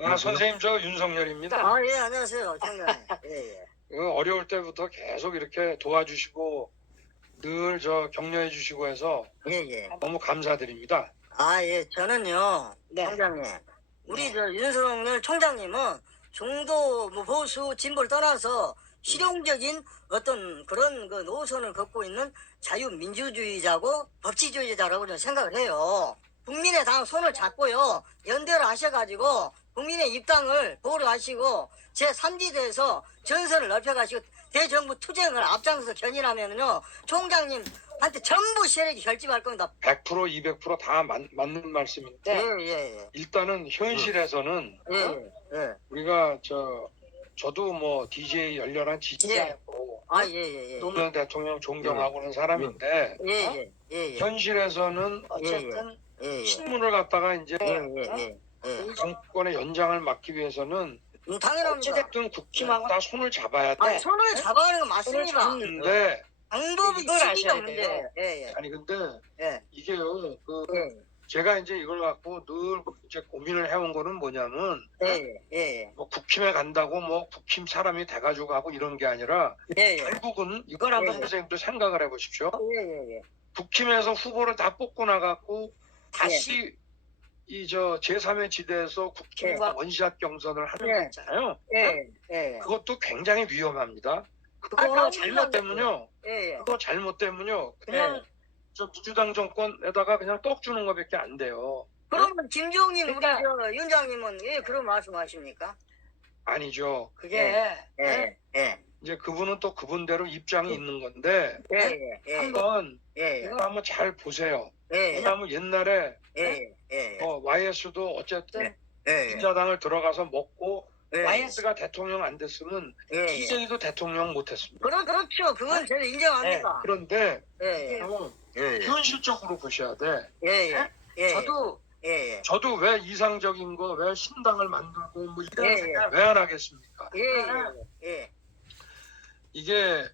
아, 선생님 저 윤석열입니다. 아, 예, 안녕하세요. 장관님. 예, 예. 그 어려울 때부터 계속 이렇게 도와주시고 늘 저 격려해 주시고 해서 예, 예. 너무 감사드립니다. 아, 예, 저는요, 네. 총장님. 우리 저 윤석열 총장님은 중도 뭐 보수 진보를 떠나서 실용적인 어떤 그런 그 노선을 걷고 있는 자유민주주의자고 법치주의자라고 저는 생각을 해요. 국민의 당 손을 잡고요. 연대를 하셔가지고 국민의 입당을 고려하시고 제3지대에서 전선을 넓혀가시고 대정부 투쟁을 앞장서서 견인하면요. 총장님한테 전부 세력이 결집할 겁니다. 100% 200%다 맞는 말씀인데 네. 예, 예, 예. 일단은 현실에서는 예, 예, 예. 우리가 저 저도 뭐 DJ 열렬한 지지자고 아, 예, 예, 예. 노무현 대통령 존경하고 하는 사람인데 예, 예, 예, 예. 현실에서는 어쨌든 예, 예. 신문을 갖다가 이제 예, 예, 예. 예. 정권의 연장을 막기 위해서는 음, 당연합니다. 어찌됐든 국힘하고 다 손을 잡아야 아, 돼. 손을 잡아야 하는 건 맞습니다. 손을 근데 방법이 이걸 시기가 아셔야 문제예요. 돼요. 예, 예. 아니 근데 예. 이게요 그 예, 제가 이제 이걸 갖고 늘 이제 고민을 해온 거는 뭐냐면 예, 예, 뭐 국힘에 간다고 뭐 국힘 사람이 돼가지고 가고 이런 게 아니라 예, 예. 결국은 이걸 한번 예. 선생님도 생각을 해보십시오. 예, 예, 예. 국힘에서 후보를 다 뽑고 나갔고 다시 이 저 제3의 지대에서 국힘과 원샷 경선을 하는 예. 거 있잖아요. 예, 예. 그것도 굉장히 위험합니다. 그거 아, 잘못되면요. 예, 예. 그거 잘못되면요. 그냥 저 민주당 정권에다가 그냥 떡 주는 것밖에 안 돼요. 그러면 김종인 우리 그러니까- 저 위원장님은 왜 그런 말씀하십니까? 아니죠. 그게 예, 예, 이제 그분은 또 그분대로 입장이 있는 건데 예, 예, 예, 한번 예, 이거 한번 잘 보세요. 예, 왜냐하면 옛날에 예, 예, 어, YS도 어쨌든 예, 민자당을 들어가서 먹고 예, YS가 대통령 안 됐으면 예, 예. DJ도 대통령 못했습니다. 그럼 그렇죠. 그건 제가 인정합니다. 그런데 예, 어, 예, 예, 현실적으로 보셔야 돼. 예, 예, 예, 저도 예, 예. 저도 왜 이상적인 거, 왜 신당을 만들고 뭐 이런 예, 생각 왜 안 하겠습니까? 예, 예, 예. 이게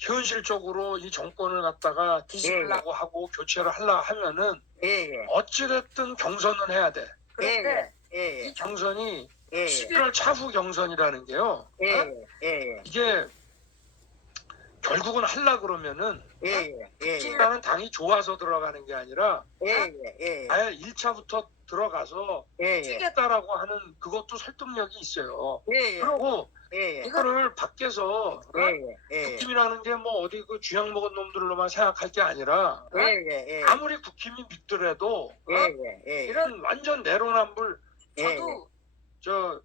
현실적으로 이 정권을 갖다가 뒤집으려고 하고 교체를 하려 하면은 예, 예. 어찌됐든 경선은 해야 돼. 그런데 예, 예, 이 경선이 예, 11월 차후 경선이라는 게요. 예, 어? 예, 이게 결국은 하려 그러면은 예, 예, 예, 국진이라는 당이 좋아서 들어가는 게 아니라 예, 예, 아예 1차부터 들어가서 예, 예, 뛰겠다라고 하는 그것도 설득력이 있어요. 예, 예, 그리고 예, 이거를 밖에서 예, 예, 국힘이라는 게 뭐 어디 그 주양 먹은 놈들로만 생각할 게 아니라 예, 예, 예, 아무리 국힘이 믿더라도 어? 예, 예, 예, 이런 완전 내로남불 예, 저도 저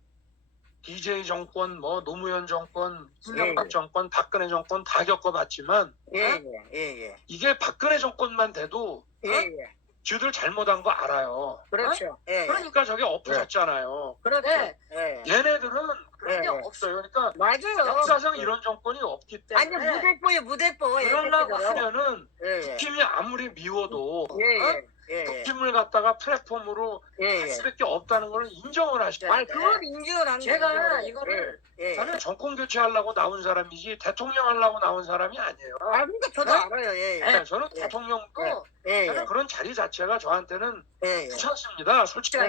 DJ 정권 뭐 노무현 정권 이명박 예. 정권 박근혜 정권 다 겪어봤지만 예, 예, 예, 예, 이게 박근혜 정권만 돼도 예, 어? 예, 쥐들 잘못한 거 알아요. 그렇죠. 예, 그러니까 저게 엎어졌잖아요. 그렇죠. 네. 예, 얘네들은 그런 게 예, 예. 없어요. 그러니까 맞아요. 역사상 이런 정권이 없기 아니 때문에 무대뽀에 무대뽀. 예, 그러려고. 하면은 예, 예, 국힘이 아무리 미워도 예, 어? 예, 예, 국힘을 갖다가 플랫폼으로 예, 할 예. 수밖에 없다는 걸 인정을 하셔야 아니 돼요. 그건 인정을 합니다. 제가 인정을. 이거를 예, 예. 저는 정권 교체하려고 나온 사람이지 대통령 하려고 나온 사람이 아니에요. 아, 근데 저도 어? 알아요. 예, 예, 네, 저는 예. 대통령도 예, 저는 예, 그런 자리 자체가 저한테는 예, 예. 괜찮습니다.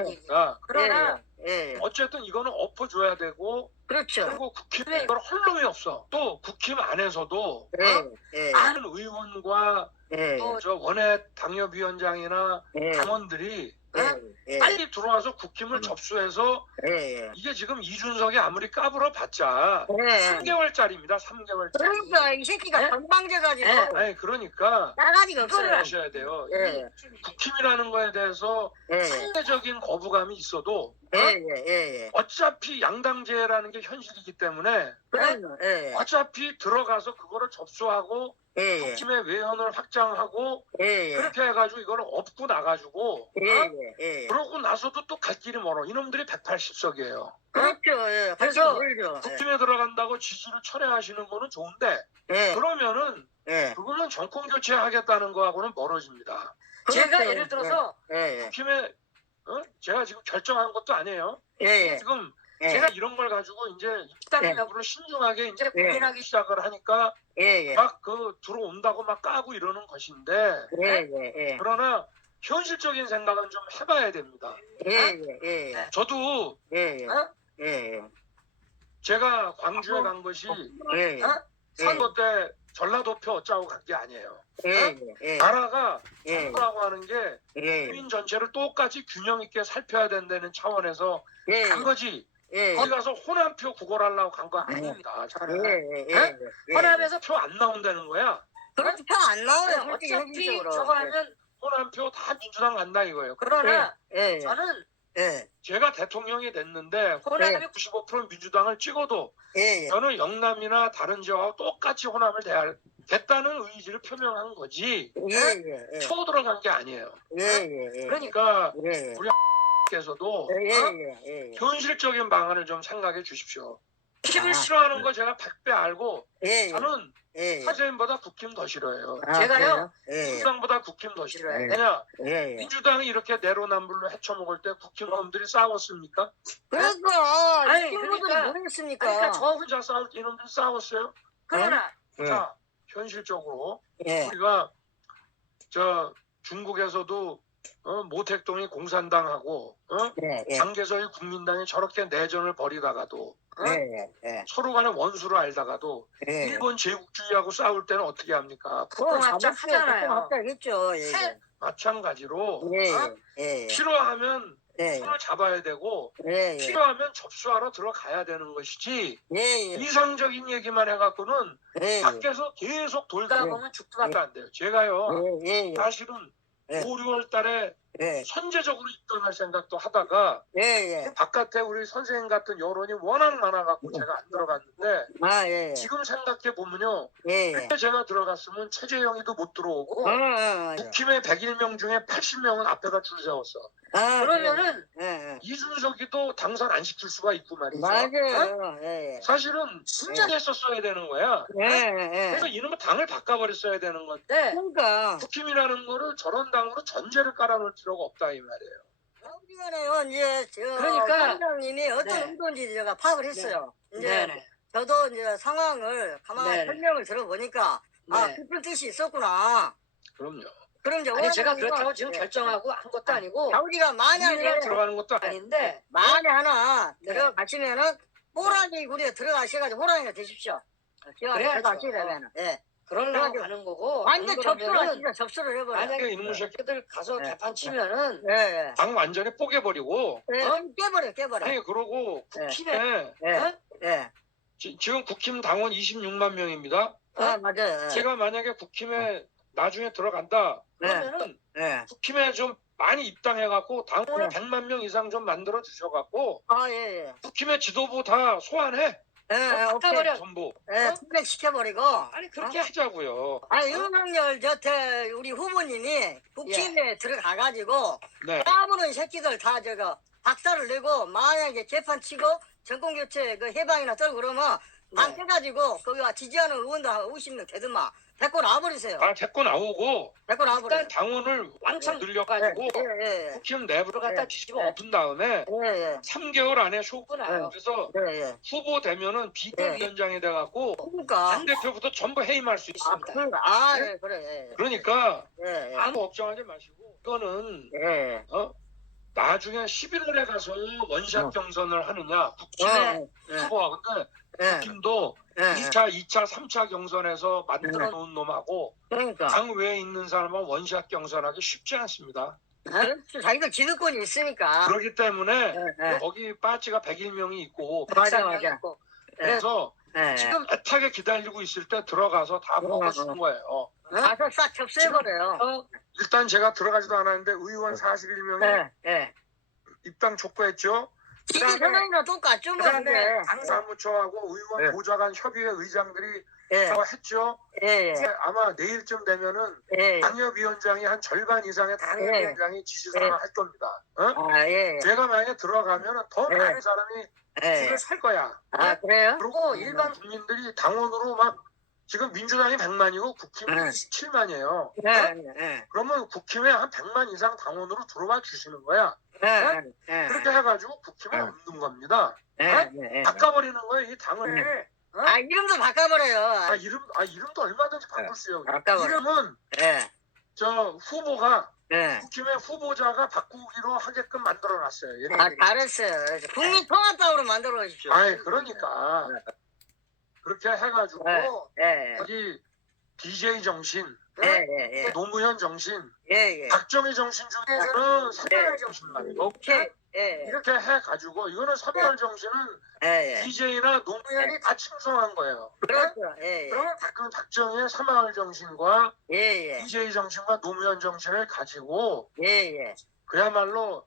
예. 얘기가. 그러나 예, 예. 어쨌든 이거는 엎어줘야 되고 그렇죠. 그리고 국힘 네. 이걸 할 놈이 없어. 또 국힘 안에서도 예, 어? 예, 많은 의원과 예, 또저 원외 당협위원장이나 예, 당원들이 어? 예, 예, 빨리 들어와서 국힘을 음. 접수해서 예, 예. 이게 지금 이준석이 아무리 까불어 봤자 예. 3개월짜리입니다. 3개월짜리. 그러니까 이 새끼가 예? 건방져 가지고 예. 아니 그러니까 나가지가 이거를 없어요. 아셔야 돼요. 예, 국힘이라는 거에 대해서 예, 상대적인 거부감이 있어도 예, 어? 예, 예, 예. 어차피 양당제라는 게 현실이기 때문에 그럼요. 예, 어차피 들어가서 그거를 접수하고 예, 예, 국힘의 외연을 확장하고 예, 예, 그렇게 해가지고 이걸 엎고 나가지고 예, 어? 예, 예. 그러고 나서도 또 갈 길이 멀어. 이놈들이 180석이에요. 그렇죠. 예. 그래서 그래서 국힘에 들어간다고 지지를 철회하시는 거는 좋은데 예, 그러면은 예. 그거는 정권 교체하겠다는 거하고는 멀어집니다. 제가 그렇죠. 예를 들어서 예, 예, 국힘에 어? 제가 지금 결정한 것도 아니에요. 예, 예, 지금 예, 제가 이런 걸 가지고 이제 입당 예. 여부를 신중하게 이제 예. 고민하기 시작을 하니까 예, 예, 막 그 들어온다고 막 까고 이러는 것인데 예, 예, 예. 그러나 현실적인 생각은 좀 해봐야 됩니다. 예, 예, 예, 예. 저도 예, 예. 어? 예, 제가 광주에 간 것이 예, 예. 어? 선거 때 전라도표 어쩌고 간 게 아니에요. 예, 예. 나라가 예, 선거라고 하는 게 예, 국민 전체를 똑같이 균형 있게 살펴야 된다는 차원에서 예, 간 거지. 예, 거기 가서 호남표 구걸하려고 간 거 아닙니다. 예, 저는 예, 예, 예. 호남에서 표 안 나온다는 거야. 그렇게 표안 나와요, 솔직히 어차피 현실적으로. 저거 하면 호남표 다 민주당 간다 이거예요. 그러나 예, 예, 저는 예, 제가 대통령이 됐는데 호남이 95% 민주당을 찍어도 예, 예. 저는 영남이나 다른 지역하고 똑같이 호남을 대하겠다는 의지를 표명한 거지 예, 예, 예. 쳐 들어간 게 아니에요. 예, 예, 예. 그러니까 예, 예. 께서도 예, 어? 예, 예, 예. 현실적인 방안을 좀 생각해 주십시오. 힘을 아. 싫어하는 거 제가 100배 알고 예, 예. 저는 예, 예. 사재인보다 국힘 더 싫어요. 아, 제가요? 그래요? 예, 민주당보다 국힘 더 싫어요. 네. 왜냐 예, 예. 민주당이 이렇게 내로남불로 헤쳐먹을 때 국힘 놈들이 싸웠습니까? 그러니까 아니, 친구들이 그러니까- 뭐했습니까? 그러니까 저 혼자 싸울 때 이놈들이 싸웠어요. 그러나 자 현실적으로 예, 우리가 저 중국에서도 어, 모택동이 공산당하고 어? 예, 예, 장개서의 국민당이 저렇게 내전을 벌이다가도 어? 예, 예, 서로 간에 원수를 알다가도 예. 일본 제국주의하고 싸울 때는 어떻게 합니까? 국공합작 하잖아요. 국공합작했죠. 예, 해- 마찬가지로 예, 어? 예, 필요하면 예, 손을 잡아야 되고 예, 예, 필요하면 접수하러 들어가야 되는 것이지 예, 예, 이상적인 얘기만 해갖고는 예, 밖에서 계속 돌다 보면 보면 죽도 안 돼요. 제가요 예, 예, 사실은 예. 5, 6월 달에 예, 선제적으로 입당할 생각도 하다가 예, 예. 바깥에 우리 선생님 같은 여론이 워낙 많아갖고 제가 안 들어갔는데 아, 예, 지금 생각해 보면요 예, 예. 그때 제가 들어갔으면 최재형이도 못 들어오고 어, 어, 어. 국힘의 101명 중에 80명은 앞에가 줄 세웠어 아, 그러면은 예, 예. 이준석이도 당선 안 시킬 수가 있고 말이죠 맞아요. 예, 예. 사실은 진짜 했었어야 되는 거야 예, 예. 그래서 이놈의 당을 바꿔버렸어야 되는 건데 네. 그러니까 국힘이라는 거를 저런 당으로 전제를 깔아놓을 필요가 없다 이 말이에요 어디가네요 이제 저 그러니까- 선장님이 어떤 네. 의도인지 제가 파악을 했어요. 이제 네네. 저도 이제 상황을 가만 히 네네. 설명을 들어보니까 아 네. 깊은 뜻이 있었구나. 그럼요 그럼 이제 아니 제가 그렇다고 건- 지금 네. 결정하고 한 것도 아니고 자, 우리가 만약에 들어가는 것도 아니 아닌데 만에 하나 네. 들어가시면은 호랑이 굴에 들어가셔가지고 호랑이가 되십시오. 제가 그래야죠. 들어가시려면 예. 그러려고 그래가지고 하는 거고 완전 안 접수를 그러면은 하시죠. 접수를 해버려. 요 만약에 새끼 새끼들 가서 네. 개판 치면은 예, 예. 당 완전히 뽀개버리고 예, 어? 깨버려, 깨버려. 아니 그러고 예, 팀에 네, 예, 어? 예. 지, 지금 국힘 당원 26만 명입니다 아, 맞아요. 예. 제가 만약에 국힘에 나중에 들어간다 네. 그러면은 예. 국힘에 좀 많이 입당해갖고 당원을 네. 100만 명 이상 좀 만들어 주셔갖고 아, 예, 예. 국힘의 지도부 다 소환해 예, 예, 오케이. 전부 예, 어? 투백시켜버리고. 아니 그렇게 하자고요 아니, 윤석열 저태 우리 후보님이 국힘에 들어가가지고 네 까부는 새끼들 다 저거 박살을 내고 만약에 재판 치고 정권 교체 그 해방이나 떨고 그러면 안 네. 깨가지고 거기 와 지지하는 의원도 한 50명 되더만 데리고 나와버리세요. 다 데리고 나오고 데리고 나와버리세요. 일단 당원을 왕창 늘려가지고 예, 예, 국힘 내부로 갖다 네. 뒤집어 네. 엎은 다음에 예, 예, 3개월 안에 쇼 나요. 그래서 예, 예. 후보 되면은 비대위원장이 돼갖고 그러니까. 당 대표부터 전부 해임할 수 아, 있습니다. 그러니까. 아, 예, 그래, 예, 그러니까 예, 예. 아무 걱정하지 마시고 이거는 예. 어 나중에 11월에 가서 원샷 어. 경선을 하느냐 어, 국힘의 예, 후보가 근데 예, 국힘도 예, 예. 1차, 2차, 3차 경선에서 만들어 놓은 놈하고 그러니까. 당 외에 있는 사람은 원샷 경선하기 쉽지 않습니다. 그렇죠. 자기들 지도권이 있으니까. 그렇기 때문에 예, 예. 거기 빠지가 101명이 있고 맞아, 맞아. 있고. 그래서 예. 지금 애타게 기다리고 있을 때 들어가서 다 어, 먹어주는 거예요. 가서 싹 접수해버려요. 어, 일단 제가 들어가지도 않았는데 의원 41명이 예, 예. 입당 촉구했죠. 지지 그다음에- 선언이랑 똑같죠, 뭐. 그다음에 그게. 당사무처하고 의원 네. 보좌관 협의회 의장들이 예, 다 했죠. 예, 아마 내일쯤 되면은 예. 당협위원장이 한 절반 이상의 당협위원장이 지시사항을 네. 할 겁니다. 어? 아, 예, 제가 만약에 들어가면은 더 네. 많은 사람이 예. 줄을 살 거야. 아, 그래요? 그리고 음. 일반 국민들이 당원으로 막 지금 민주당이 100만이고 국힘이 네. 27만이에요. 예, 예, 그러면 국힘에 한 100만 이상 당원으로 들어와 주시는 거야. 예, 예. 그렇게 해가지고 국힘을 네. 얻는 겁니다. 예, 예, 예. 바꿔버리는 거예요, 이 당을. 네. 아, 이름도 바꿔버려요. 아, 이름, 아, 이름도 얼마든지 바꿀 수 있어요. 바꿔버려. 이름은 예, 저 후보가 네. 국힘의 후보자가 바꾸기로 하게끔 만들어 놨어요. 아, 잘했어요. 국민통합당으로 만들어 주십시오. 아이 그러니까 그렇게 해가지고 네. 예, 여기 DJ 정신, 예, 예, 예. 노무현 정신, 예, 예. 박정희 정신 중에서는 삼별 정신만 오케이. 예, 이렇게 해가지고 이거는 삼별 정신은 예, 예. DJ나 노무현이 다 충성한 거예요. 그렇죠. 예, 예. 그러면 박근 박정희의 삼마을 정신과 예, 예. DJ 정신과 노무현 정신을 가지고 예, 예. 그야말로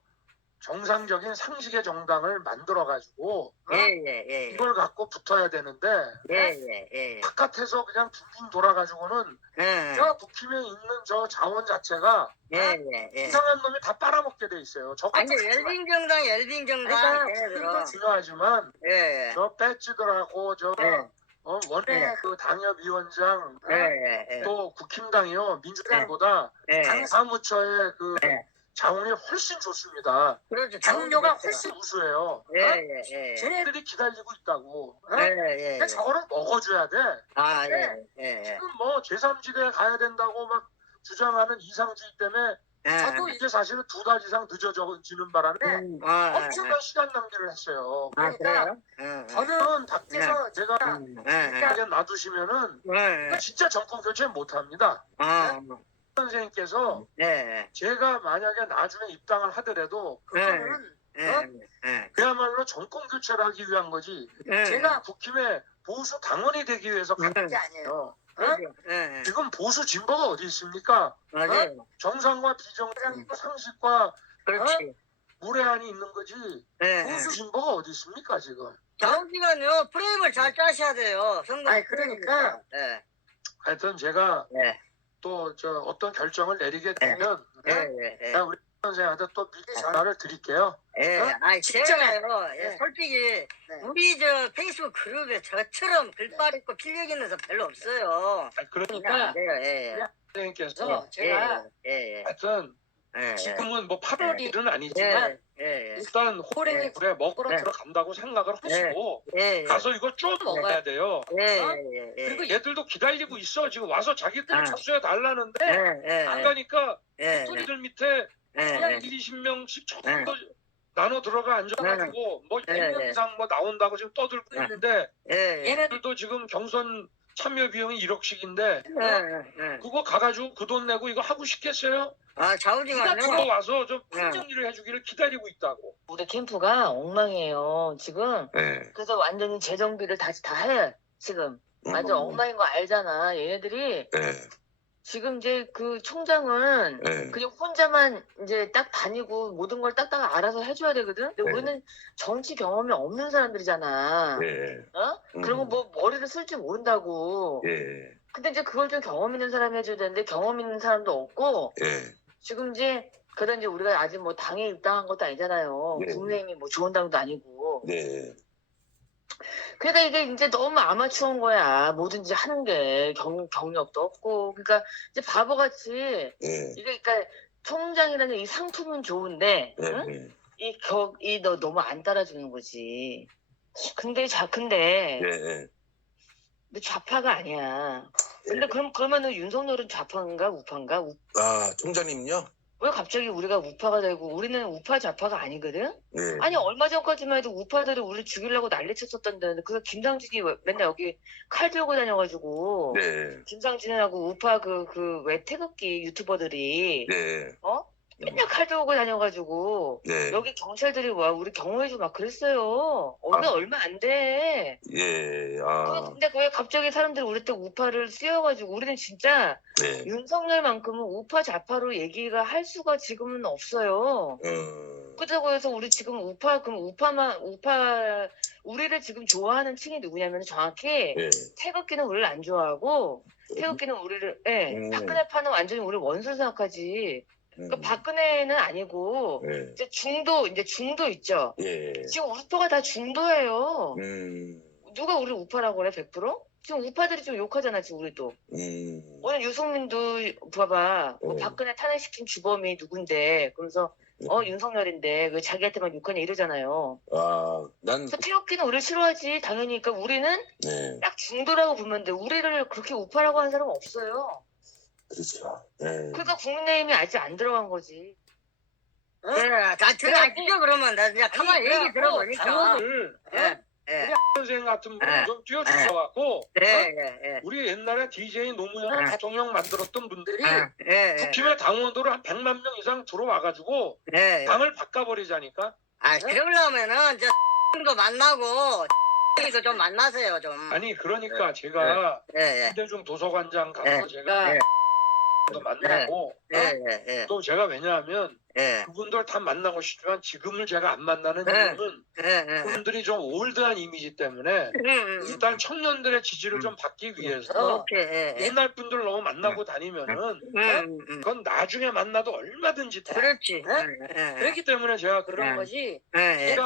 정상적인 상식의 정당을 만들어 가지고 예, 예, 예. 이걸 갖고 붙어야 되는데 예, 예, 예. 바깥에서 그냥 붕붕 돌아가지고는 예, 저 국힘에 있는 저 자원 자체가 예, 예, 예. 이상한 놈이 다 빨아먹게 돼 있어요. 저 아니, 같은 열빙 정당, 열빙 정당. 그러니까 걔네들은. 그것도 중요하지만 예, 예. 저 배지들하고 저 네. 어, 원내 네. 그 당협위원장 예, 예, 예. 또 국힘당이요 민주당보다 예. 당 사무처의 그 네. 자원이 훨씬 좋습니다. 그렇죠. 당뇨가 훨씬 우수해요. 예, 어? 예, 예. 쟤네들이 기다리고 있다고. 어? 예, 예, 예. 근데 저거를 먹어줘야 돼. 아, 예, 예, 예. 지금 뭐 제3지대에 가야 된다고 막 주장하는 이상주의 때문에 예. 저도 이게 사실은 두 달 이상 늦어지는 바람에 음, 아, 엄청난 시간 낭비를 했어요. 아, 그러니까 그래요? 예, 저는 밖에서 제가 예. 예, 그냥 놔두시면은 예. 진짜 정권 교체 못 합니다. 아, 선생님께서 예, 제가 만약에 나중에 입당을 하더라도 그거는 예, 예. 그야말로 정권 교체를 하기 위한 거지. 예. 제가 국힘의 보수 당원이 되기 위해서 간 게 아니에요. 어? 예, 지금 보수 진보가 어디 있습니까? 맞아요. 정상과 비정상, 상식과 그렇지. 무례한이 있는 거지. 예. 보수 진보가 어디 있습니까 지금? 자우지간요 프레임을 잘 짜셔야 돼요. 아니, 그러니까. 예, 하여튼 제가 예, 또 저 어떤 결정을 내리게 되면 예, 예, 예. 제가 우리 선생한테 또 미리 전화를 드릴게요. 예, 어? 아이 제가요. 예, 네. 솔직히 우리 저 페이스북 그룹에 저처럼 글빨 있고 필력 있는 사람 별로 없어요. 그러니까 안 돼요. 예, 예. 선생님께서 그래서 제가 예, 예, 하여튼 예. 지금은 뭐 8월 예. 일은 예, 아니지만 예, 예. 일단 올해 호랭이 굴에 먹으러 네. 들어간다고 생각을 하시고 예, 예. 가서 이거 좀 먹어야 돼요. 예, 어? 예, 예. 그리고 얘들도 기다리고 있어. 지금 와서 자기들 아. 접수해 달라는데 예, 예, 안 가니까 예, 소리들 밑에 예, 예. 1, 20명씩 네. 정도 나눠 들어가 앉아가지고 뭐 네, 1년 네. 이상 뭐 나온다고 지금 떠들고 네. 있는데 예, 예. 얘네들도 지금 경선 참여 비용이 1억씩인데 예, 예. 그거 가가지고 그 돈 내고 이거 하고 싶겠어요? 아, 누가 자우지간요. 와서 좀 네. 판정리를 해주기를 기다리고 있다고. 우리 캠프가 엉망이에요. 지금. 네. 그래서 완전히 재정비를 다시 다 해. 지금. 완전 음. 엉망인 거 알잖아. 얘네들이 네. 지금 이제 그 총장은 네. 그냥 혼자만 이제 딱 다니고 모든 걸 딱딱 알아서 해줘야 되거든. 근데 네. 우리는 정치 경험이 없는 사람들이잖아. 네. 어? 음. 그리고 뭐 머리를 쓸 줄 모른다고. 예. 근데 이제 그걸 좀 경험 있는 사람이 해줘야 되는데 경험 있는 사람도 없고 예. 지금 이제 그다 이제 우리가 아직 뭐 당에 입당한 것도 아니잖아요. 네. 국민의힘이 뭐 좋은 당도 아니고. 네. 그러니까 이게 이제 너무 아마추어인 거야. 뭐든지 하는 게 경, 경력도 없고. 그러니까 이제 바보같이 예. 이게 그러니까 총장이라는 이 상품은 좋은데 네. 응? 네. 이 격, 이 너 너무 안 따라주는 거지. 근데 자 근데 예. 근데 좌파가 아니야. 근데 그럼 그러면은 윤석열은 좌파인가 우파인가? 우- 아, 총장님요? 왜 갑자기 우리가 우파가 되고 우리는 우파 좌파가 아니거든? 네. 아니 얼마 전까지만 해도 우파들이 우리 죽이려고 난리쳤었던데 그래서 김상진이 왜- 맨날 여기 칼 들고 다녀가지고 네. 김상진하고 우파 그 그 왜 태극기 유튜버들이 네. 어 맨날 칼 들고 다녀가지고 네. 여기 경찰들이 와 우리 경호해주고 막 그랬어요. 얼마 아. 얼마 안 돼. 예. 아. 근데 왜 갑자기 사람들이 우리 때 우파를 씌워가지고 우리는 진짜 네. 윤석열만큼은 우파 좌파로 얘기가 할 수가 지금은 없어요. 어. 그렇다고 해서 우리 지금 우파 그럼 우파만 우파 우리를 지금 좋아하는 층이 누구냐면 정확히 예. 태극기는 우리를 안 좋아하고 태극기는 우리를 예 음. 박근혜 파는 완전히 우리 원수로 생각하지. 그러니까 음. 박근혜는 아니고 예. 이제 중도 이제 중도 있죠. 예. 지금 우파가 다 중도예요. 음. 누가 우리 우파라고 그래 100%? 지금 우파들이 좀 욕하잖아 지금 우리도. 음. 오늘 유승민도 봐봐. 뭐 어. 박근혜 탄핵시킨 주범이 누군데 그러면서 어 윤석열인데 왜 자기한테만 욕하냐 이러잖아요. 아, 난 그래서 태극기는 우리를 싫어하지 당연히 그러니까 우리는 네. 딱 중도라고 보면 돼. 우리를 그렇게 우파라고 하는 사람은 없어요. 그렇죠. 예. 그러니까 국민의힘이 아직 안 들어간 거지. 예, 다 들어가시죠 그러면 나 그냥 가만히 얘기 그래갖고 들어보니까. 당원을 예, 예, 우리 선생 같은 분이 예. 좀 뛰어주셔갖고 예, 예, 예. 우리 옛날에 DJ 노무현 예. 대통령 만들었던 분들이 예, 예, 국힘의 당원으로 한 100만 명 이상 들어와가지고 예, 예. 당을 바꿔버리자니까 아, 그러려면은 저 거 만나고 이거 좀 만나세요 좀. 아니 그러니까 제가 예, 예, 현대중 도서관장 가서 예. 제가 예. 도 만나고 예, 어? 예, 예, 또 제가 왜냐하면 예, 그분들 다 만나고 싶지만 지금은 제가 안 만나는 네. 이유는 예, 예. 그분들이 좀 올드한 이미지 때문에 음, 음, 일단 청년들의 지지를 음. 좀 받기 음. 위해서 오케이, 예, 예. 옛날 분들 너무 만나고 다니면은 음, 음, 음. 그건 나중에 만나도 얼마든지 돼. 그렇지. 네? 예, 예. 그렇기 때문에 제가 그런 네. 거지. 예, 예.